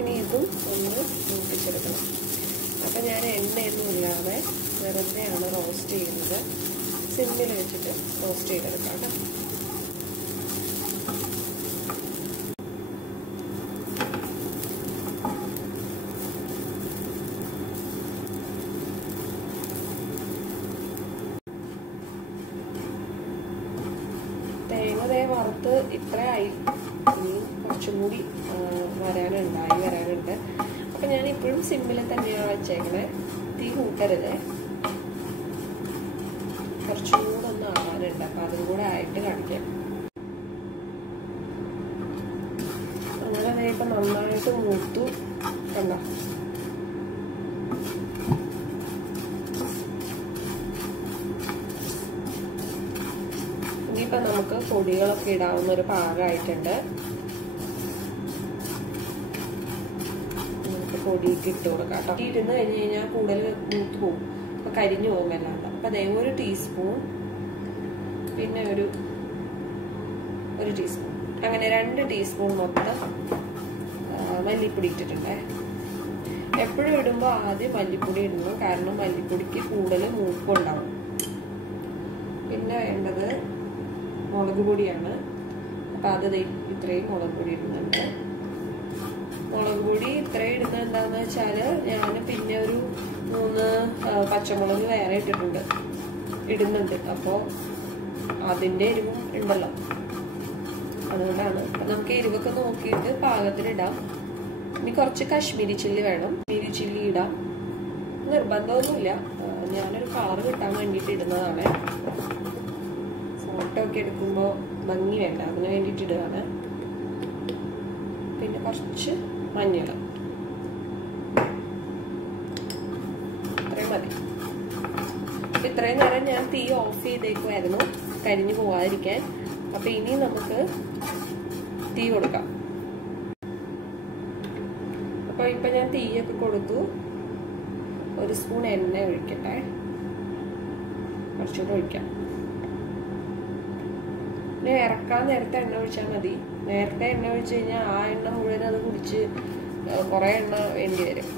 ഇനി ഇതും ഒന്ന് മൂപ്പിച്ചെടുക്കണം. അപ്പം ഞാൻ എണ്ണയൊന്നും ഇല്ലാതെ വെറുതെയാണ് റോസ്റ്റ് ചെയ്യുന്നത്. സിമ്മിൽ വെച്ചിട്ട് റോസ്റ്റ് ചെയ്തെടുക്കാം കേട്ടോ. തേങ്ങ വറുത്ത് ഇത്രയായി, ഇനി കുറച്ചും കൂടി വരാനുണ്ട്. അപ്പം ഞാൻ ഇപ്പോഴും സിമ്മിൽ തന്നെയാണ് വെച്ചേക്കണേ. തീ കൂട്ടരുത്, കുറച്ചും കൂടെ ഒന്ന് ആവാനുണ്ട്. അപ്പം അതും കൂടെ ആയിട്ട് കാണിക്കാം. അങ്ങനെ ഇപ്പം നന്നായിട്ട് മൂത്തു കണ്ട. ഇനിയിപ്പം നമുക്ക് പൊടികളൊക്കെ ഇടാവുന്ന ഒരു പാകമായിട്ടുണ്ട്. നമുക്ക് പൊടിയൊക്കെ ഇട്ട് കൊടുക്കാം കേട്ടോ. ഇരുന്ന് കഴിഞ്ഞ് കഴിഞ്ഞാൽ കൂടുതൽ മൂത്ത് പോകും, അപ്പം കരിഞ്ഞു പോകും അല്ലാണ്ട്. അപ്പം അതേ 1 ടീസ്പൂൺ, പിന്നെ ഒരു ടീസ്പൂൺ, അങ്ങനെ 2 ടീസ്പൂൺ മൊത്തം മല്ലിപ്പൊടി ഇട്ടിട്ടുണ്ടേ. എപ്പോഴും ഇടുമ്പോൾ ആദ്യം മല്ലിപ്പൊടി ഇടണം, കാരണം മല്ലിപ്പൊടിക്ക് കൂടുതൽ മൂപ്പുണ്ടാവും. പിന്നെ വേണ്ടത് മുളക് പൊടിയാണ്. അപ്പം അത് ഇത്രയും മുളക് പൊടി ഇടുന്നുണ്ട്. മുളക് പൊടി ഇത്രയും ഇടുന്നത് എന്താണെന്ന് വെച്ചാൽ ഞാൻ പിന്നെ ഒരു 3 പച്ചമുളക് വേറെ ഇടുന്നുണ്ട്. അപ്പോൾ അതിൻ്റെ എരിവും ഉണ്ടല്ലോ, അതുകൊണ്ടാണ്. നമുക്ക് എരിവൊക്കെ നോക്കിയിട്ട് പാകത്തിനിടാം. ഇനി കുറച്ച് കാശ്മീരി ചില്ലി വേണം, കാശ്മീരി ചില്ലി ഇടാം. നിർബന്ധമൊന്നുമില്ല, ഞാനൊരു കളർ കിട്ടാൻ വേണ്ടിയിട്ട് ഇടുന്നതാണ്. ഫോട്ടോ ഒക്കെ എടുക്കുമ്പോൾ ഭംഗി വേണ്ട, അതിന് വേണ്ടിയിട്ട് ഇടുകയാണ്. പിന്നെ കുറച്ച് മഞ്ഞൾ, ഇത്രയും മതി. ഇത്രയും നേരം ഞാൻ തീ ഓഫ് ചെയ്തേക്കുമായിരുന്നു, കരിഞ്ഞു പോവാതിരിക്കാൻ. അപ്പൊ ഇനി നമുക്ക് തീ കൊടുക്കാം. അപ്പൊ ഇപ്പൊ ഞാൻ തീയൊക്കെ കൊടുത്തു. 1 സ്പൂൺ എണ്ണ ഒഴിക്കട്ടെ, കുറച്ചുകൂടെ ഒഴിക്കാം. പിന്നെ ഇറക്കാൻ നേരത്തെ എണ്ണ ഒഴിച്ചാൽ മതി. നേരത്തെ എണ്ണ ഒഴിച്ചു കഴിഞ്ഞാൽ ആ എണ്ണ മുഴുവൻ അത് കുടിച്ച് കുറേ എണ്ണ വേണ്ടി വരും.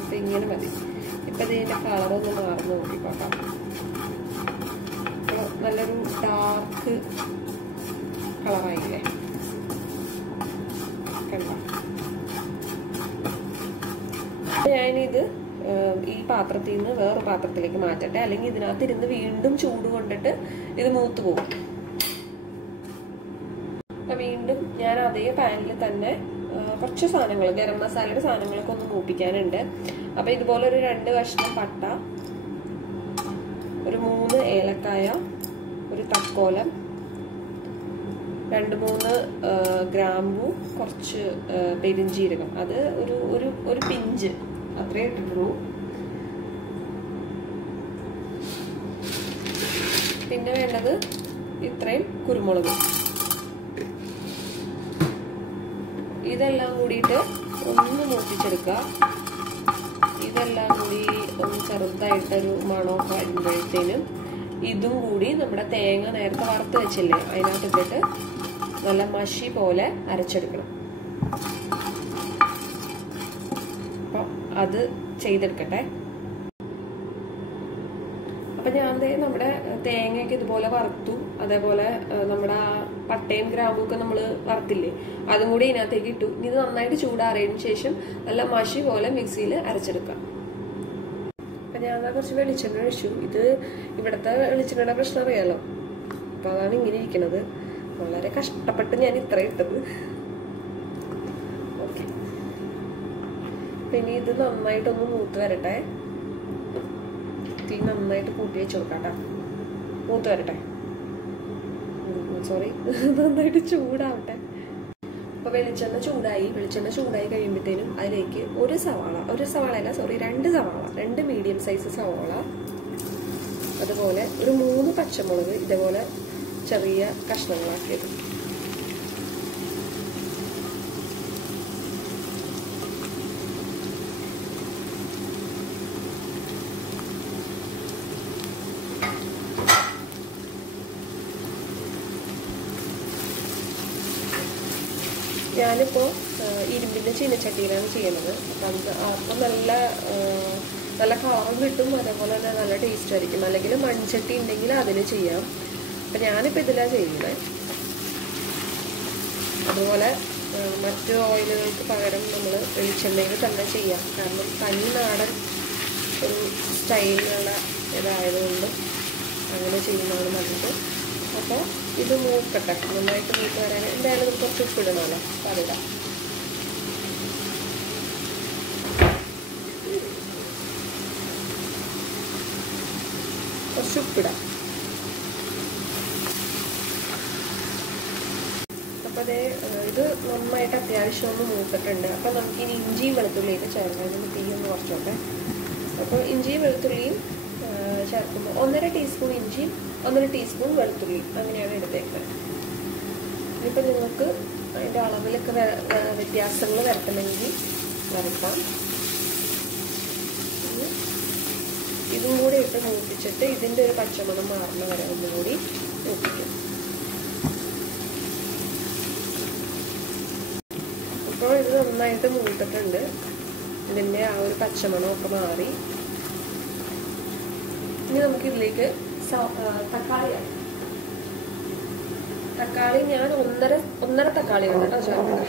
അപ്പൊ ഇങ്ങനെ മതി. ഇപ്പൊ ഇതിന്റെ കളറൊന്ന് മാറുന്നു നോക്കിക്കോട്ടാം. നല്ലൊരു ഡാർക്ക് കളറായില്ലേ, കണ്ട. ഞാനിത് ഈ പാത്രത്തിൽ നിന്ന് വേറെ പാത്രത്തിലേക്ക് മാറ്റട്ടെ, അല്ലെങ്കിൽ ഇതിനകത്ത് ഇരുന്ന് വീണ്ടും ചൂട് കൊണ്ടിട്ട് ഇത് മൂത്ത് പോകും. വീണ്ടും ഞാൻ അതേ പാനിൽ തന്നെ കുറച്ച് സാധനങ്ങൾ, ഗരം മസാലയുടെ സാധനങ്ങളൊക്കെ ഒന്ന് മൂപ്പിക്കാനുണ്ട്. അപ്പൊ ഇതുപോലെ ഒരു 2 കഷ്ണം പട്ട, ഒരു 3 ഏലക്കായ, ഒരു തക്കോലം, 2-3 ഗ്രാമ്പു, കുറച്ച് പെരിഞ്ജീരകം, അത് ഒരു പിഞ്ച് അത്രേ ഇട്ടിട്ടുള്ളൂ. പിന്നെ വേണ്ടത് ഇത്രയും കുരുമുളക്. ഇതെല്ലാം കൂടിയിട്ട് ഒന്ന് മൂപ്പിച്ചെടുക്കുക. ഇതെല്ലാം കൂടി ഒന്ന് ചെറുതായിട്ടൊരു മണമൊക്കെ വരുമ്പോഴത്തേനും ഇതും കൂടി നമ്മുടെ തേങ്ങ നേരത്തെ വറുത്ത് വെച്ചില്ലേ അതിനകത്തിട്ടിട്ട് നല്ല മഷി പോലെ അരച്ചെടുക്കണം. അപ്പൊ അത് ചെയ്തെടുക്കട്ടെ. അപ്പൊ ഞാൻ നമ്മുടെ തേങ്ങയൊക്കെ ഇതുപോലെ വറുത്തു. അതേപോലെ നമ്മുടെ പട്ടയും ഗ്രാമ്പും ഒക്കെ നമ്മൾ വറുത്തില്ലേ, അതും കൂടി ഇതിനകത്തേക്ക് ഇട്ടു. ഇത് നന്നായിട്ട് ചൂടാറിയതിനു ശേഷം നല്ല മഷി പോലെ മിക്സിയിൽ അരച്ചെടുക്കാം. അപ്പൊ ഞാൻ കുറച്ച് വെളിച്ചെണ്ണ ഒഴിച്ചു. ഇത് ഇവിടുത്തെ വെളിച്ചെണ്ണയുടെ പ്രശ്നം അറിയാലോ, അപ്പൊ അതാണ് ഇങ്ങനെ ഇരിക്കണത്. വളരെ കഷ്ടപ്പെട്ട് ഞാൻ ഇത്ര ഇട്ടത്. ഓക്കെ, പിന്നെ ഇത് നന്നായിട്ടൊന്ന് മൂത്ത് വരട്ടെ. തീ നന്നായിട്ട് കൂട്ടി വെച്ച് കൊടുക്കാട്ടോ. മൂത്ത് വരട്ടെ, സോറി, നന്നായിട്ട് ചൂടാവട്ടെ. അപ്പൊ വെളിച്ചെണ്ണ ചൂടായി കഴിയുമ്പോഴത്തേനും അതിലേക്ക് 2 സവാള, 2 മീഡിയം സൈസ് സവാള, അതുപോലെ ഒരു 3 പച്ചമുളക് ഇതേപോലെ ചെറിയ കഷ്ണങ്ങളാക്കിയത്. ഞാനിപ്പോൾ ഇരുമ്പിൻ്റെ ചീനച്ചട്ടിയിലാണ് ചെയ്യുന്നത്. അപ്പം നല്ല കളറും കിട്ടും, അതേപോലെ തന്നെ നല്ല ടേസ്റ്റ് ആയിരിക്കും. അല്ലെങ്കിൽ മൺചട്ടി ഉണ്ടെങ്കിൽ അതിൽ ചെയ്യാം. അപ്പം ഞാനിപ്പോൾ ഇതിലാണ് ചെയ്യുന്നത്. അതുപോലെ മറ്റു ഓയിലുകൾക്ക് പകരം നമ്മൾ വെളിച്ചെണ്ണയിൽ തന്നെ ചെയ്യാം. കാരണം തനി നാടൻ ഒരു സ്റ്റൈലിലുള്ള ഇതായതുകൊണ്ട് അങ്ങനെ ചെയ്യുന്നതാണ് നല്ലത്. അപ്പോൾ ഇത് മൂക്കട്ടെ, നന്നായിട്ട് മൂക്ക് വരാൻ എന്തായാലും നമുക്ക് കുറച്ച് ഉപ്പിടണമല്ലോ. അപ്പോൾ അതിടാം. കുറച്ച് ഉപ്പിടാം. അപ്പോൾ ഇത് നന്നായിട്ട് അത്യാവശ്യം ഒന്ന് മൂത്തിട്ടുണ്ട്. അപ്പോൾ നമുക്കിനി ഇഞ്ചിയും വെളുത്തുള്ളിയൊക്കെ ചേർക്കാം. അതിന് തീയൊന്ന് കുറച്ചോട്ടെ. അപ്പോൾ ഇഞ്ചിയും വെളുത്തുള്ളിയും ചേർക്കുമ്പോൾ 1.5 ടീസ്പൂൺ ഇഞ്ചിയും 1.5 ടീസ്പൂൺ വെളുത്തുള്ളി അങ്ങനെയാണ് എടുത്തേക്കുന്നത്. ഇനിയിപ്പോൾ നിങ്ങൾക്ക് അതിൻ്റെ അളവിലൊക്കെ വ്യത്യാസങ്ങൾ വരട്ടണമെങ്കിൽ വരക്കാം. ഇതും കൂടി ഇട്ട് മൂപ്പിച്ചിട്ട് ഇതിൻ്റെ ഒരു പച്ചമണം മാറുന്ന വരെ ഒന്നുകൂടി മൂപ്പിക്കും. അപ്പോൾ ഇത് നന്നായിട്ട് മൂത്തിട്ടുണ്ട്. ഇതിൻ്റെ ആ ഒരു പച്ചമണമൊക്കെ മാറി. ഇനി നമുക്കിതിലേക്ക് തക്കാളി ഞാൻ ഒന്നര തക്കാളിയാണ് കേട്ടോ ചേർക്കുന്നത്.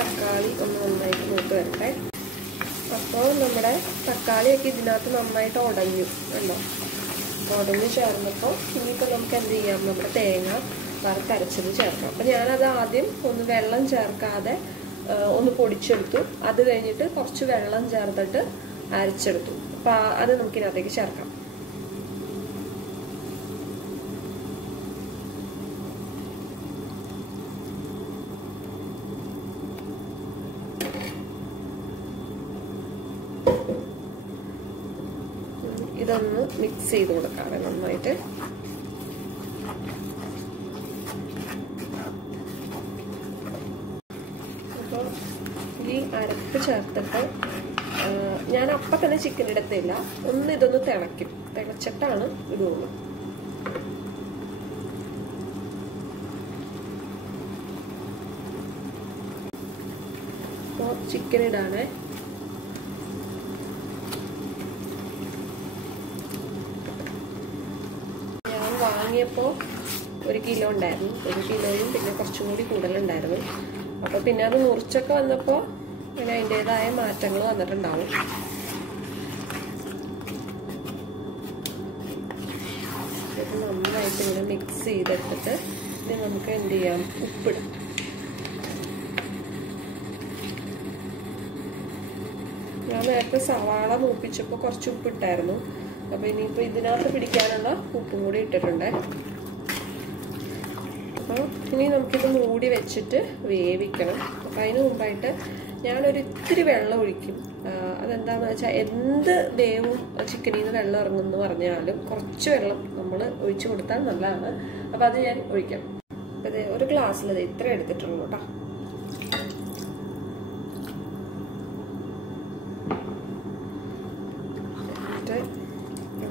തക്കാളി ഒന്ന് നന്നായിട്ട് മൂത്ത് വരട്ടെ. അപ്പോൾ നമ്മുടെ തക്കാളിയൊക്കെ ഇതിനകത്ത് നന്നായിട്ട് ഉടഞ്ഞു അല്ലോ. ഉടഞ്ഞ് ചേർന്നപ്പോൾ ഇനിയിപ്പോൾ നമുക്ക് എന്ത് ചെയ്യാം, നമ്മുടെ തേങ്ങ വറുത്തരച്ചത് ചേർക്കാം. അപ്പം ഞാനത് ആദ്യം ഒന്ന് വെള്ളം ചേർക്കാതെ ഒന്ന് പൊടിച്ചെടുത്തു. അത് കഴിഞ്ഞിട്ട് കുറച്ച് വെള്ളം ചേർത്തിട്ട് അരച്ചെടുത്തു. അപ്പം അത് നമുക്കിതിനകത്തേക്ക് ചേർക്കാം. ഇതൊന്ന് മിക്സ് ചെയ്ത് കൊടുക്കാതെ നന്നായിട്ട്. അപ്പോൾ ഈ അരപ്പ് ചേർത്തിട്ട് ഞാൻ അപ്പം തന്നെ ചിക്കൻ ഇടത്തില്ല. ഇതൊന്ന് തിളയ്ക്കും. തിളച്ചിട്ടാണ് ഇടുള്ളൂ. അപ്പോൾ ചിക്കൻ ഇടാണേ. വാങ്ങിയപ്പോൾ 1 കിലോ ഉണ്ടായിരുന്നു. 1 കിലോയും പിന്നെ കുറച്ചും കൂടി കൂടുതലുണ്ടായിരുന്നു. അപ്പോൾ പിന്നെ അത് മുറിച്ചൊക്കെ വന്നപ്പോൾ പിന്നെ അതിൻ്റെതായ മാറ്റങ്ങൾ വന്നിട്ടുണ്ടാവും. ഇത് നന്നായിട്ട് ഇങ്ങനെ മിക്സ് ചെയ്തെടുത്തിട്ട് ഇനി നമുക്ക് എന്ത് ചെയ്യാം, ഉപ്പിടും. ഞാൻ നേരത്തെ സവാള മൂപ്പിച്ചപ്പോൾ കുറച്ച് ഉപ്പിട്ടായിരുന്നു. അപ്പോൾ ഇനിയിപ്പോൾ ഇതിനകത്ത് പിടിക്കാനുള്ള ഉപ്പും കൂടി ഇട്ടിട്ടുണ്ട്. അപ്പോൾ ഇനി നമുക്കിത് മൂടി വെച്ചിട്ട് വേവിക്കണം. അപ്പോൾ അതിന് മുമ്പായിട്ട് ഞാനൊരു ഇത്തിരി വെള്ളം ഒഴിക്കും. അതെന്താണെന്ന് വെച്ചാൽ എന്ത് വേവും ചിക്കനിൽ നിന്ന് വെള്ളം ഇറങ്ങുമെന്ന് പറഞ്ഞാലും കുറച്ച് വെള്ളം നമ്മൾ ഒഴിച്ചു കൊടുത്താൽ നല്ലതാണ്. അപ്പോൾ അത് ഞാൻ ഒഴിക്കാം. അപ്പോൾ ഇത് ഒരു ഗ്ലാസ്സിൽ ഇത്ര എടുത്തിട്ടുള്ളൂ കേട്ടോ.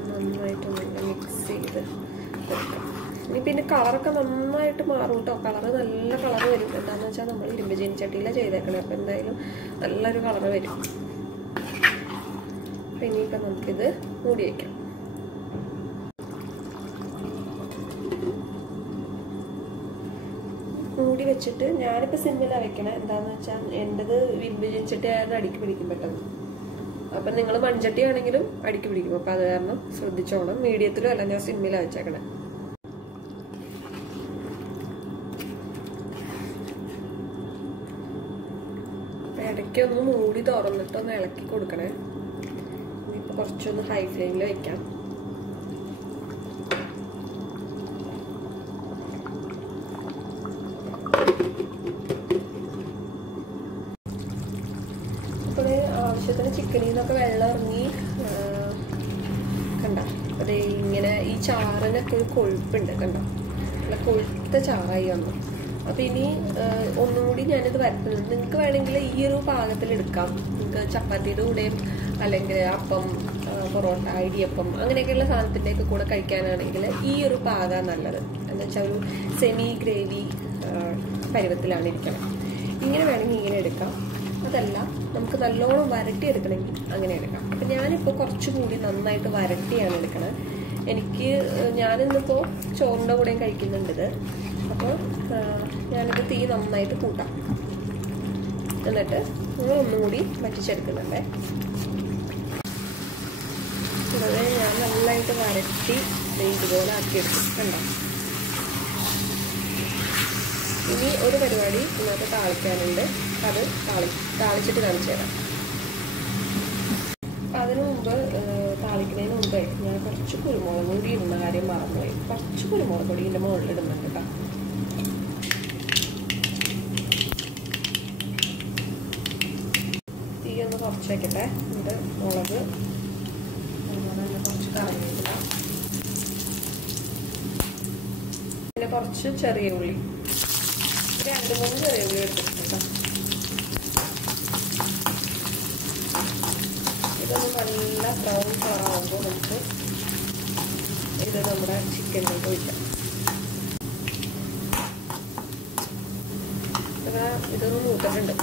നന്നായിട്ട് മിക്സ് ചെയ്ത് വെക്കാം. ഇനി പിന്നെ കളറൊക്കെ നന്നായിട്ട് മാറും കേട്ടോ. കളറ് നല്ല കളറ് വരും. എന്താണെന്ന് വെച്ചാൽ നമ്മൾ ഇരുമ്പ് ചീനച്ചട്ടിയിലാണ് ചെയ്തേക്കണേ. അപ്പോൾ എന്തായാലും നല്ലൊരു കളറ് വരും. അപ്പം ഇനിയിപ്പോൾ നമുക്കിത് മൂടി വയ്ക്കാം. മൂടി വെച്ചിട്ട് ഞാനിപ്പോൾ സിമ്മിലാണ് വെക്കണേ. എന്താണെന്ന് വെച്ചാൽ എൻ്റെത് ഇരുമ്പ് ചീനച്ചട്ടി ആയത് അടിക്ക് പിടിക്കും പെട്ടെന്ന്. അപ്പം നിങ്ങൾ മൺചട്ടി ആണെങ്കിലും അടിക്ക് പിടിക്കും. അപ്പം അത് കാരണം ശ്രദ്ധിച്ചോണം. മീഡിയത്തിലും അല്ല, ഞാൻ സിമ്മിലാണ് വെച്ചേക്കണേ. ഇടയ്ക്ക് ഒന്ന് മൂടി തുറന്നിട്ട് ഒന്ന് ഇളക്കി കൊടുക്കണേ. ഇനിയിപ്പോൾ കുറച്ചൊന്ന് ഹൈ ഫ്ലെയിമിൽ വെക്കാം. അപ്പോൾ ആവശ്യത്തിന് ചിക്കനിൽ നിന്നൊക്കെ വെള്ളം ഇറങ്ങി കണ്ട. അതേ ഇങ്ങനെ ഈ ചാറിനൊക്കെ ഒരു കൊഴുപ്പുണ്ട് കണ്ട. നല്ല കൊഴുത്ത ചാറായി വന്നു. അപ്പം ഇനി ഒന്നും കൂടി ഞാനിത് വരുത്തുന്നുണ്ട്. നിങ്ങൾക്ക് വേണമെങ്കിൽ ഈ ഒരു പാകത്തിൽ എടുക്കാം. നിങ്ങൾക്ക് ചപ്പാത്തിയുടെ കൂടെയും അല്ലെങ്കിൽ അപ്പം, പൊറോട്ട, ഇടിയപ്പം അങ്ങനെയൊക്കെയുള്ള സാധനത്തിൻ്റെയൊക്കെ കൂടെ കഴിക്കാനാണെങ്കിൽ ഈ ഒരു പാകം നല്ലത്. എന്ന് വെച്ചാൽ ഒരു സെമി ഗ്രേവി പരുവത്തിലാണ് ഇരിക്കണം. ഇങ്ങനെ വേണമെങ്കിൽ ഇങ്ങനെ എടുക്കാം. അതല്ല നമുക്ക് നല്ലോണം വരട്ടി എടുക്കണമെങ്കിൽ അങ്ങനെ എടുക്കാം. അപ്പം ഞാനിപ്പോൾ കുറച്ചുകൂടി നന്നായിട്ട് വരട്ടിയാണ് എടുക്കണത്. ഞാനിന്നിപ്പോൾ ചോറിൻ്റെ കൂടെയും കഴിക്കുന്നുണ്ട്. അപ്പോൾ ഞാനിത് തീ നന്നായിട്ട് കൂട്ടാം. എന്നിട്ട് ഒന്നും കൂടി വറ്റിച്ചെടുക്കുന്നുണ്ട്. കൂടാതെ ഞാൻ നന്നായിട്ട് വരട്ടി ഇതുപോലെ ആക്കിയെടുക്കും. കണ്ടോ? ഇനി ഒരു പരിപാടി ഇന്നത്തെ താളിക്കാനുണ്ട്. അത് താളിച്ചിട്ട് കാണിച്ചു തരാം. അതിനു മുമ്പ് താളിക്കുന്നതിന് മുമ്പ് ഞാൻ കുറച്ച് കുരുമുളക് പൊടി ഇടുന്ന കാര്യം മറന്നുപോയി. കുറച്ച് കുരുമുളക് പൊടി ഇതിൻ്റെ മുകളിൽ ഇടുന്നുണ്ട് കേട്ടോ. തീ ഒന്ന് കുറച്ച് വയ്ക്കട്ടെ. എന്നിട്ട് മുളക് കുറച്ച് കറിവേപ്പില, പിന്നെ കുറച്ച് ചെറിയ ഉള്ളി, 2-3 ചെറിയ ഉള്ളി എടുത്തിട്ടുണ്ട് കേട്ടോ. ഇതൊന്ന് നല്ല ബ്രൗൺ കളറാകുമ്പോൾ നമുക്ക് ഇത് നമ്മുടെ ചിക്കനിലേക്ക് ഒഴിക്കാം. ഇതൊന്ന് മൂത്തിട്ടുണ്ട്.